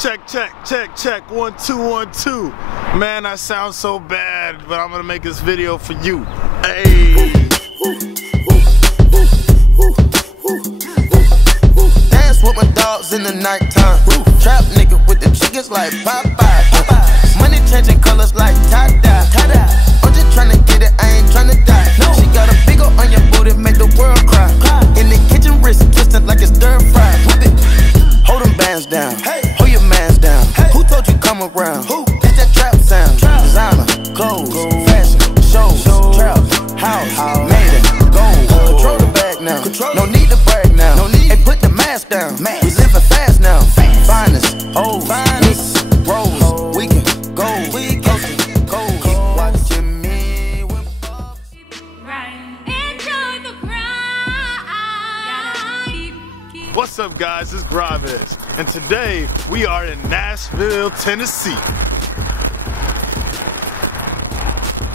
Check. 1 2 1 2. Man, I sound so bad, but I'm gonna make this video for you. Hey. Dance with my dogs in the nighttime. Trap nigga with the chickens like Popeye. Money changing colors like tie-dye. I'm just tryna get it, I ain't tryna die. She got a big ol' on your booty, make the world cry. In the kitchen, wrist twisted like it's stir fry. Hold them bands down, hold your mans down. Who told you come around? It's that trap sound. Designer, clothes, fashion, shows, trap, house, made it, gold. Control the bag now, no need to brag now. Hey, put the mask down, we living fast now. Finest, hoes, rolls, we can go, coast, keep watching me with enjoy the grind. What's up, guys? It's Graves, and today we are in Nashville, Tennessee.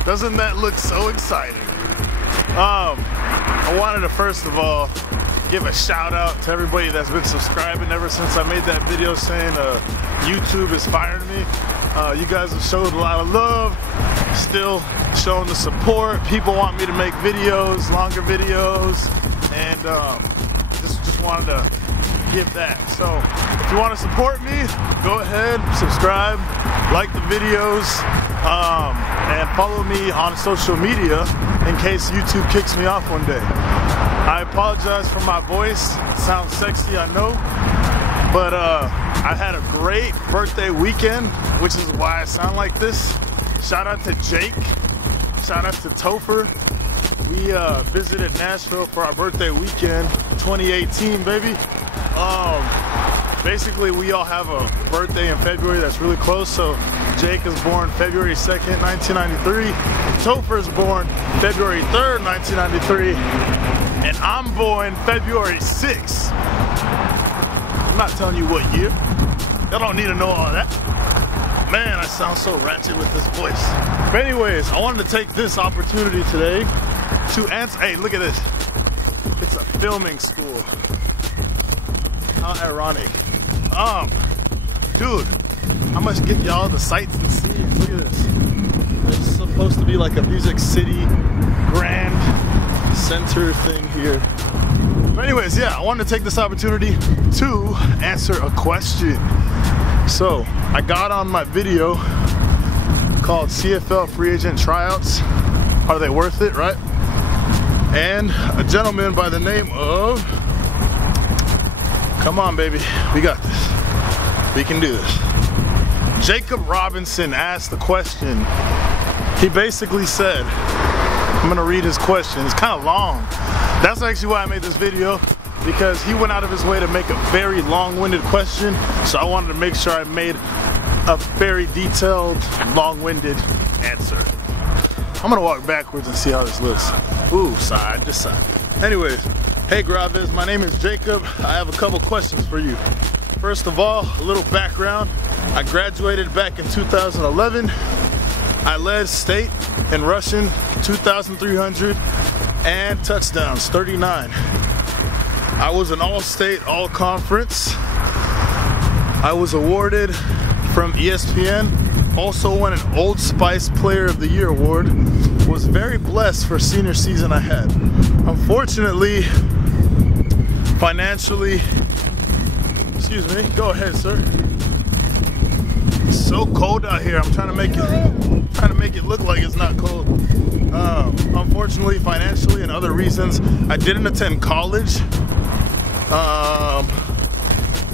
Doesn't that look so exciting? I wanted to first of all give a shout out to everybody that's been subscribing ever since I made that video saying YouTube is firing me. You guys have showed a lot of love, still showing the support. People want me to make videos, longer videos, and just wanted to give that. So if you want to support me, go ahead, subscribe, like the videos, and follow me on social media in case YouTube kicks me off one day. I apologize for my voice. It sounds sexy, I know, but I had a great birthday weekend, which is why I sound like this. Shout out to Jake, shout out to Topher. We visited Nashville for our birthday weekend, 2018, baby. Basically, we all have a birthday in February that's really close. So Jake is born February 2nd, 1993. Topher is born February 3rd, 1993. And I'm born February 6th. I'm not telling you what year. Y'all don't need to know all that. Man, I sound so ratchet with this voice. But anyways, I wanted to take this opportunity today to answer. Hey, look at this. It's a filming school. How ironic. Dude, I must get y'all the sights and scenes. Look at this. It's supposed to be like a Music City Grand Center thing here. But anyways, yeah, I wanted to take this opportunity to answer a question. So I got on my video called CFL Free Agent Tryouts. Are they worth it, right? And a gentleman by the name of, come on baby, we got this. We can do this. Jacob Robinson asked the question. He basically said, I'm gonna read his question. It's kind of long. That's actually why I made this video, because he went out of his way to make a very long-winded question. So I wanted to make sure I made a very detailed, long-winded answer. I'm gonna walk backwards and see how this looks. Ooh, side to side. Anyways, hey Graves, my name is Jacob. I have a couple questions for you. First of all, a little background. I graduated back in 2011. I led state in rushing, 2,300, and touchdowns, 39. I was an all-state, all-conference. I was awarded from ESPN. Also won an Old Spice Player of the Year award. Was very blessed for senior season I had. Unfortunately, financially, excuse me, go ahead, sir. It's so cold out here. I'm trying to make it look like it's not cold. Unfortunately, financially and other reasons, I didn't attend college.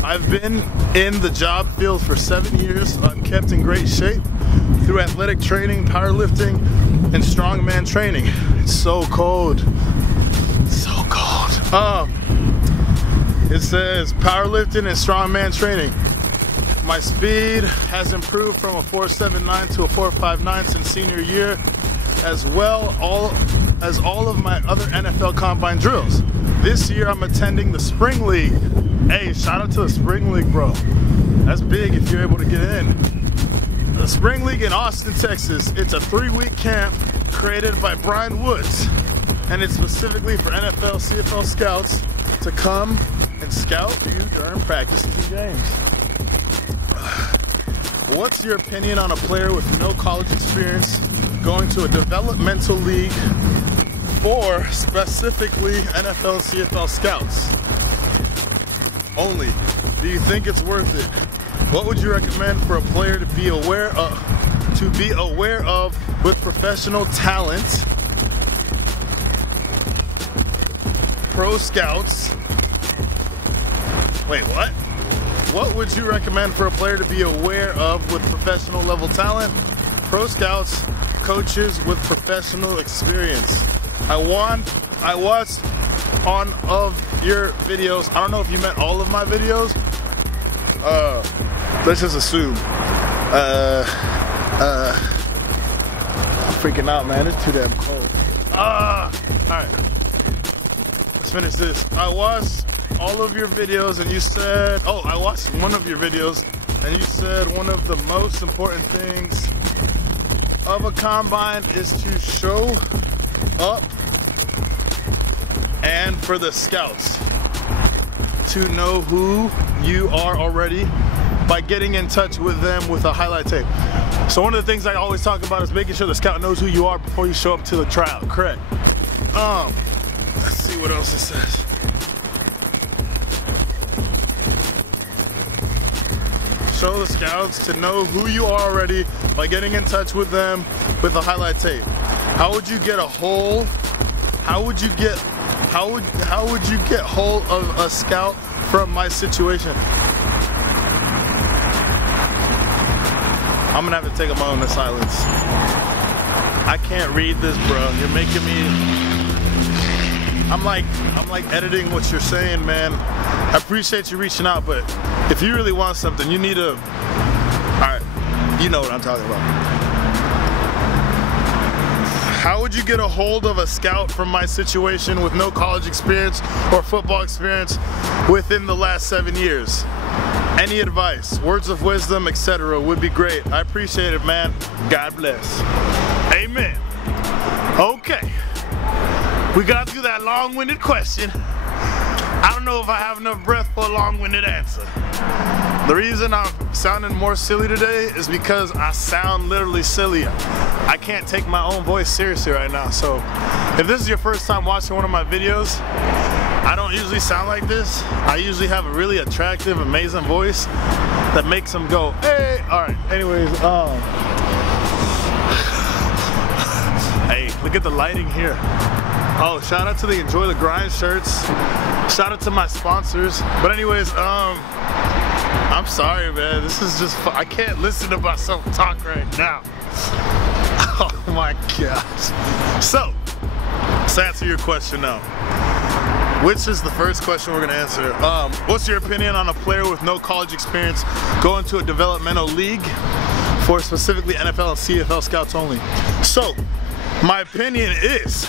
I've been in the job field for 7 years. I'm kept in great shape through athletic training, powerlifting, and strongman training. It's so cold. So cold. It says powerlifting and strongman training. My speed has improved from a 4.79 to a 4.59 since senior year, as well as all of my other NFL combine drills. This year I'm attending the Spring League. Hey, shout out to the Spring League, bro. That's big if you're able to get in. The Spring League in Austin, Texas. It's a 3-week camp created by Brian Woods, and it's specifically for NFL, CFL scouts to come and scout you during practices and games. what's your opinion on a player with no college experience going to a developmental league for specifically NFL and CFL scouts only? Do you think it's worth it? What would you recommend for a player to be aware of with professional talent, pro scouts? Wait, what? What would you recommend for a player to be aware of with professional level talent, pro scouts, coaches with professional experience? I watched one of your videos. I don't know if you meant all of my videos. Let's just assume. I'm freaking out, man. It's too damn cold. Alright. Let's finish this. I watched all of your videos and you said, I watched one of your videos and you said one of the most important things of a combine is to show up and for the scouts to know who you are already by getting in touch with them with a highlight tape. So one of the things I always talk about is making sure the scout knows who you are before you show up to the tryout. Correct. Let's see what else it says. Show the scouts to know who you are already by getting in touch with them with a highlight tape. How would you get hold of a scout from my situation? I'm gonna have to take a moment of silence. I can't read this, bro. You're making me. I'm like editing what you're saying, man. I appreciate you reaching out, but if you really want something, you need to. All right, you know what I'm talking about. How would you get a hold of a scout from my situation with no college experience or football experience within the last 7 years? Any advice, words of wisdom, etc. would be great. I appreciate it, man. God bless. Amen. Okay. We got through that long-winded question. I don't know if I have enough breath for a long-winded answer. The reason I'm sounding more silly today is because I sound literally silly. I can't take my own voice seriously right now. So if this is your first time watching one of my videos, I don't usually sound like this. I usually have a really attractive, amazing voice that makes them go, hey. All right, anyways, hey, look at the lighting here. Oh, shout out to the Enjoy the Grind shirts. Shout out to my sponsors. But anyways, I'm sorry, man. This is just, I can't listen to myself talk right now. Oh my gosh. So, let's answer your question now. Which is the first question we're gonna answer. What's your opinion on a player with no college experience going to a developmental league for specifically NFL and CFL scouts only? So, my opinion is,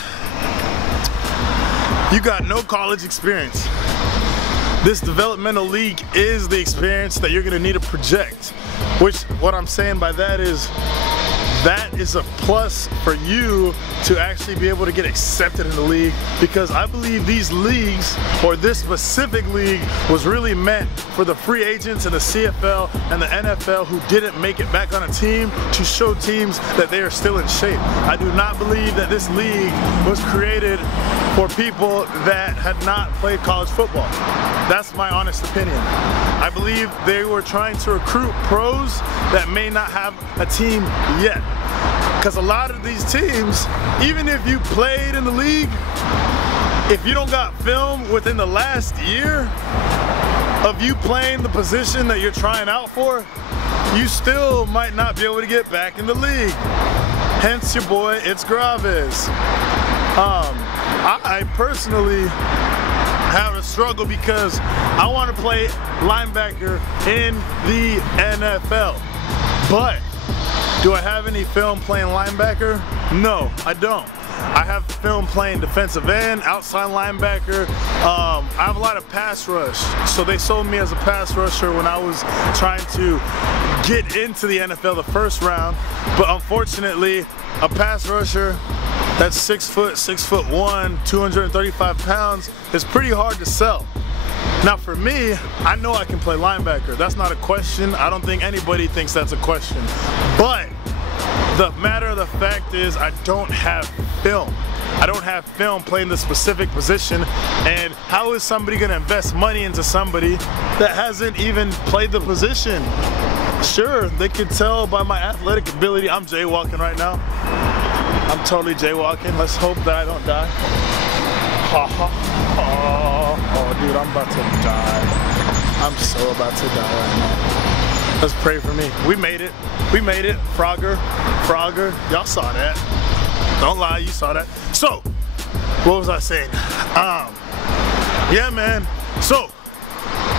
you got no college experience. This developmental league is the experience that you're gonna need to project. Which, what I'm saying by that is a plus for you to actually be able to get accepted in the league, because I believe these leagues, or this specific league, was really meant for the free agents in the CFL and the NFL who didn't make it back on a team, to show teams that they are still in shape. I do not believe that this league was created for people that had not played college football. That's my honest opinion. I believe they were trying to recruit pros that may not have a team yet. Because a lot of these teams, even if you played in the league, if you don't got film within the last year of you playing the position that you're trying out for, you still might not be able to get back in the league. Hence your boy, It's Graves. I personally have a struggle because I want to play linebacker in the NFL. But do I have any film playing linebacker? No, I don't. I have film playing defensive end, outside linebacker. I have a lot of pass rush. So they sold me as a pass rusher when I was trying to get into the NFL the first round. But unfortunately, a pass rusher that's 6'1", 235 pounds is pretty hard to sell. Now for me, I know I can play linebacker. That's not a question. I don't think anybody thinks that's a question. But the matter of the fact is I don't have film. I don't have film playing the specific position, and how is somebody gonna invest money into somebody that hasn't even played the position? Sure, they could tell by my athletic ability. I'm jaywalking right now. I'm totally jaywalking. Let's hope that I don't die. Ha ha ha. Oh dude, I'm about to die. I'm so about to die right now. Let's pray for me. We made it. We made it. Frogger. Y'all saw that. Don't lie, you saw that. So, what was I saying? Yeah, man. So,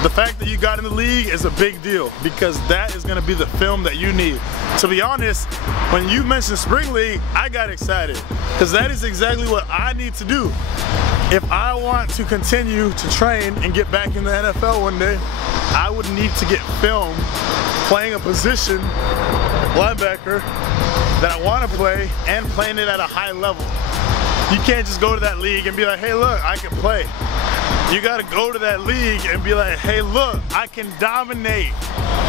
the fact that you got in the league is a big deal because that is going to be the film that you need. To be honest, when you mentioned Spring League, I got excited because that is exactly what I need to do. If I want to continue to train and get back in the NFL one day, I would need to get film playing a position, linebacker, that I want to play and playing it at a high level. You can't just go to that league and be like, hey look, I can play. You gotta go to that league and be like, hey look, I can dominate.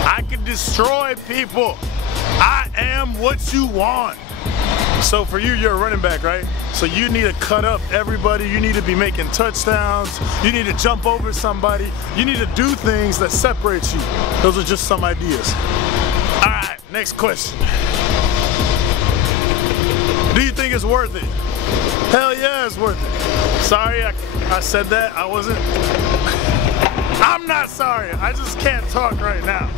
I can destroy people. I am what you want. So for you, you're a running back, right? So you need to cut up everybody. You need to be making touchdowns. You need to jump over somebody. You need to do things that separate you. Those are just some ideas. All right, next question. Do you think it's worth it? Hell yeah, it's worth it. Sorry, I said that. I wasn't. I'm not sorry. I just can't talk right now.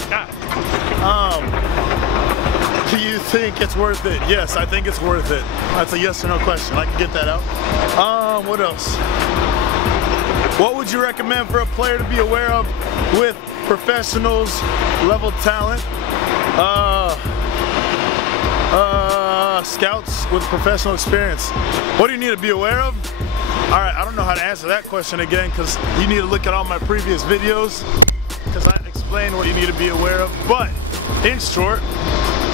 Do you think it's worth it? Yes, I think it's worth it. That's a yes or no question. I can get that out. What else? What would you recommend for a player to be aware of with professionals level talent? Scouts with professional experience. What do you need to be aware of? All right, I don't know how to answer that question again because you need to look at all my previous videos because I explained what you need to be aware of. But in short,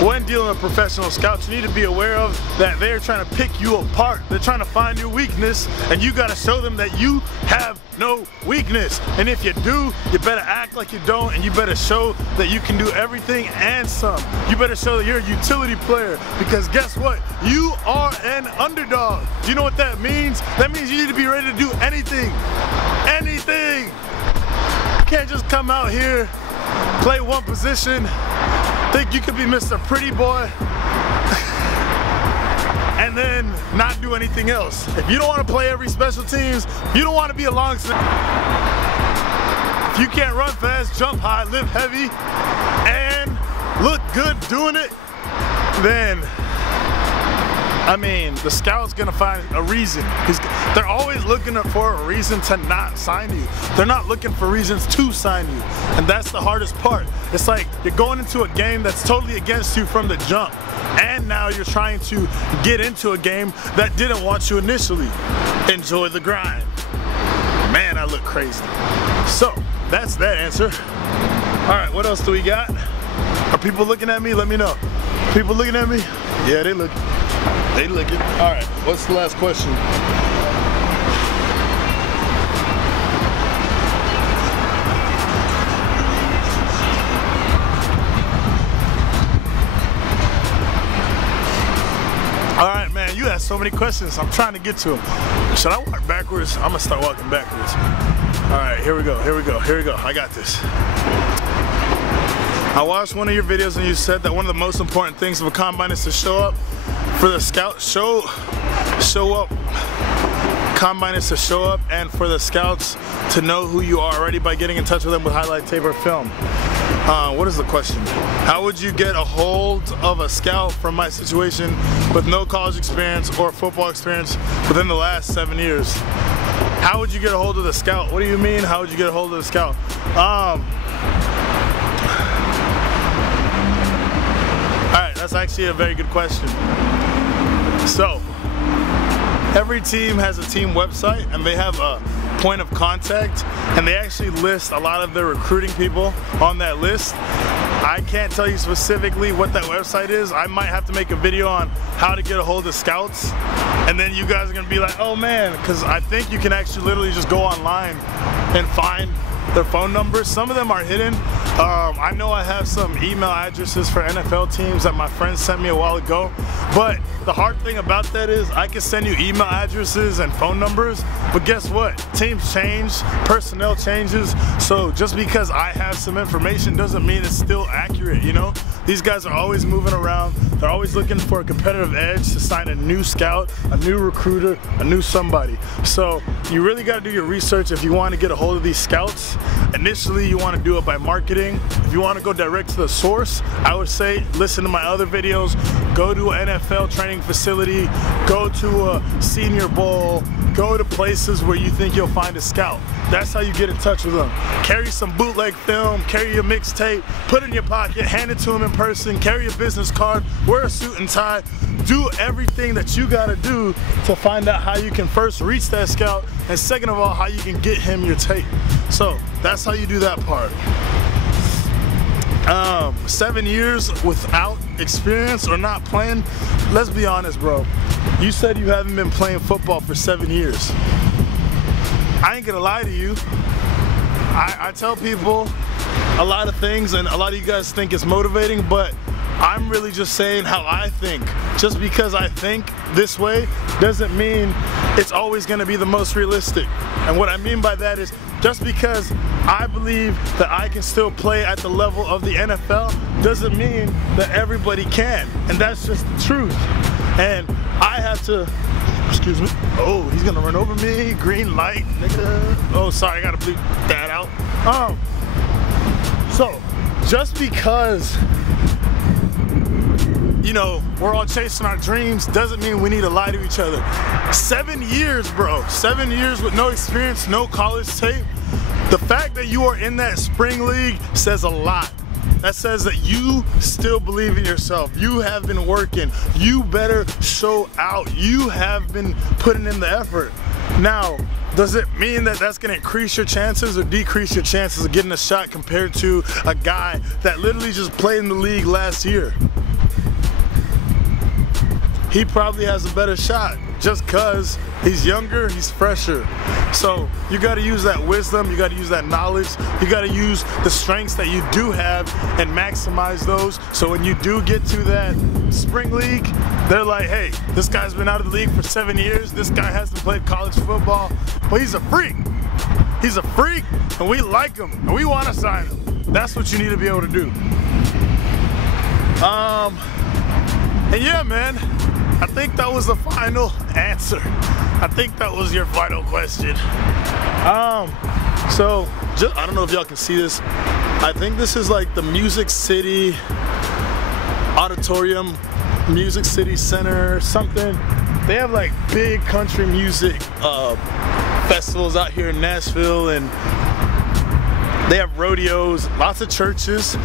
when dealing with professional scouts, you need to be aware of that they're trying to pick you apart. They're trying to find your weakness, and you got to show them that you have no weakness. And if you do, you better act like you don't, and you better show that you can do everything and some. You better show that you're a utility player, because guess what? You are an underdog. Do you know what that means? That means you need to be ready to do anything. Anything. You can't just come out here, play one position, think you could be Mr. Pretty Boy, and then not do anything else. If you don't want to play every special teams, you don't want to be a long snapper. If you can't run fast, jump high, lift heavy, and look good doing it, then, I mean, the scout's gonna find a reason. They're always looking for a reason to not sign you. They're not looking for reasons to sign you. And that's the hardest part. It's like you're going into a game that's totally against you from the jump. And now you're trying to get into a game that didn't want you initially. Enjoy the grind. Man, I look crazy. So, that's that answer. All right, what else do we got? Are people looking at me? Let me know. People looking at me? Yeah, they looking. They looking. All right, what's the last question? All right, man, you asked so many questions. I'm trying to get to them. Should I walk backwards? I'm gonna start walking backwards. All right, here we go, here we go, here we go. I got this. I watched one of your videos and you said that one of the most important things of a combine is to show up for the scout, show up. Combine is to show up and for the scouts to know who you are already by getting in touch with them with highlight tape or film. What is the question? How would you get a hold of a scout from my situation with no college experience or football experience within the last 7 years? How would you get a hold of the scout? What do you mean, how would you get a hold of the scout? Alright, that's actually a very good question. So, every team has a team website and they have a point of contact and they actually list a lot of their recruiting people on that list. I can't tell you specifically what that website is. I might have to make a video on how to get a hold of scouts and then you guys are gonna be like, oh man, because I think you can actually literally just go online and find their phone numbers. Some of them are hidden. I know I have some email addresses for NFL teams that my friend sent me a while ago, but the hard thing about that is I can send you email addresses and phone numbers, but guess what? Teams change, personnel changes, so just because I have some information doesn't mean it's still accurate, you know? These guys are always moving around. They're always looking for a competitive edge to sign a new scout, a new recruiter, a new somebody. So you really got to do your research if you want to get a hold of these scouts. Initially, you want to do it by marketing. If you want to go direct to the source, I would say listen to my other videos, go to an NFL training facility, go to a Senior Bowl, go to places where you think you'll find a scout. That's how you get in touch with them. Carry some bootleg film, carry your mixtape, put it in your pocket, hand it to them in person, carry a business card, wear a suit and tie, do everything that you gotta do to find out how you can first reach that scout, and second of all, how you can get him your tape. So that's how you do that part. 7 years without experience or not playing, let's be honest, bro. You said you haven't been playing football for 7 years. I ain't gonna lie to you. I tell people a lot of things, and a lot of you guys think it's motivating, but I'm really just saying how I think. Just because I think this way doesn't mean it's always gonna be the most realistic. And what I mean by that is, just because I believe that I can still play at the level of the NFL doesn't mean that everybody can. And that's just the truth. And I have to, excuse me. Oh, he's gonna run over me. Green light, nigga. Oh, sorry, I gotta bleep that out. So, just because, you know, we're all chasing our dreams doesn't mean we need to lie to each other. 7 years, bro. 7 years with no experience, no college tape. The fact that you are in that spring league says a lot. That says that you still believe in yourself. You have been working. You better show out. You have been putting in the effort. Now, does it mean that that's gonna increase your chances or decrease your chances of getting a shot compared to a guy that literally just played in the league last year? He probably has a better shot just because he's younger, he's fresher. So you got to use that wisdom, you got to use that knowledge, you got to use the strengths that you do have and maximize those. So when you do get to that spring league, they're like, hey, this guy's been out of the league for 7 years, this guy hasn't played college football, but he's a freak. He's a freak, and we like him, and we want to sign him. That's what you need to be able to do. And yeah, man, I think that was the final answer. I think that was your final question. So, I don't know if y'all can see this. I think this is like the Music City Auditorium, Music City Center, something. They have like big country music festivals out here in Nashville, and they have rodeos, lots of churches.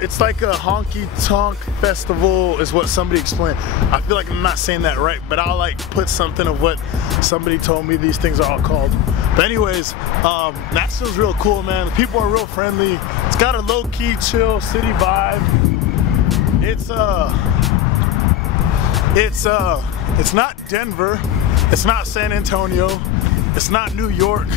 It's like a honky-tonk festival is what somebody explained. I feel like I'm not saying that right, but I'll like put something of what somebody told me these things are all called. But anyways, Nashville's real cool, man. The people are real friendly. It's got a low-key, chill city vibe. It's not Denver, it's not San Antonio, it's not New York,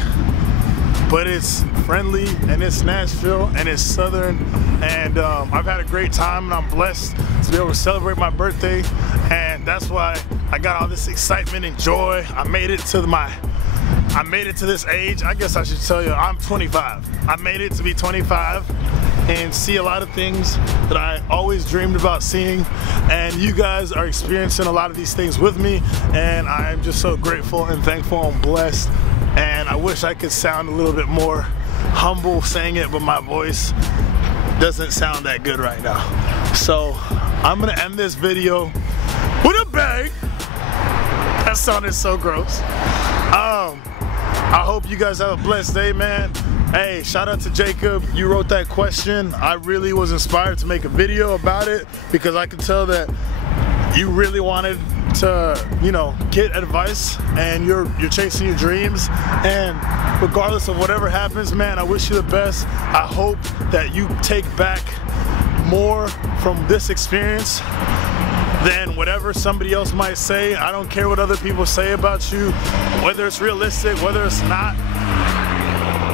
but it's friendly, and it's Nashville, and it's Southern, and I've had a great time, and I'm blessed to be able to celebrate my birthday, and that's why I got all this excitement and joy. I made it to this age. I guess I should tell you, I'm 25. I made it to be 25 and see a lot of things that I always dreamed about seeing, and you guys are experiencing a lot of these things with me, and I'm just so grateful and thankful and blessed. And I wish I could sound a little bit more humble saying it, but my voice doesn't sound that good right now. So I'm gonna end this video with a bang. That sounded so gross. I hope you guys have a blessed day, man. Hey, shout out to Jacob. You wrote that question. I really was inspired to make a video about it because I could tell that you really wanted to, you know, get advice, and you're chasing your dreams, and regardless of whatever happens, man, I wish you the best. I hope that you take back more from this experience than whatever somebody else might say. I don't care what other people say about you, whether it's realistic, whether it's not.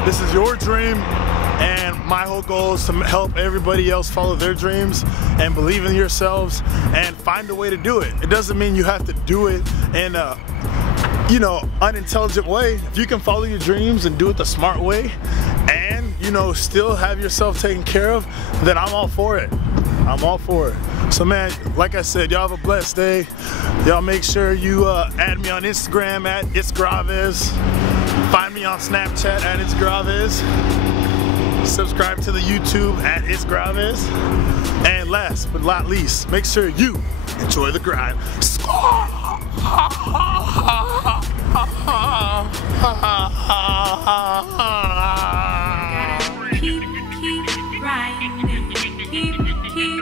This is your dream, and my whole goal is to help everybody else follow their dreams and believe in yourselves and find a way to do it. It doesn't mean you have to do it in a, you know, unintelligent way. If you can follow your dreams and do it the smart way and, you know, still have yourself taken care of, then I'm all for it. I'm all for it. So man, like I said, y'all have a blessed day. Y'all make sure you add me on Instagram at itsgraves. Find me on Snapchat at itsgraves. Subscribe to the YouTube at itsgraves. And last but not least, make sure you enjoy the grind. Keep grinding, keep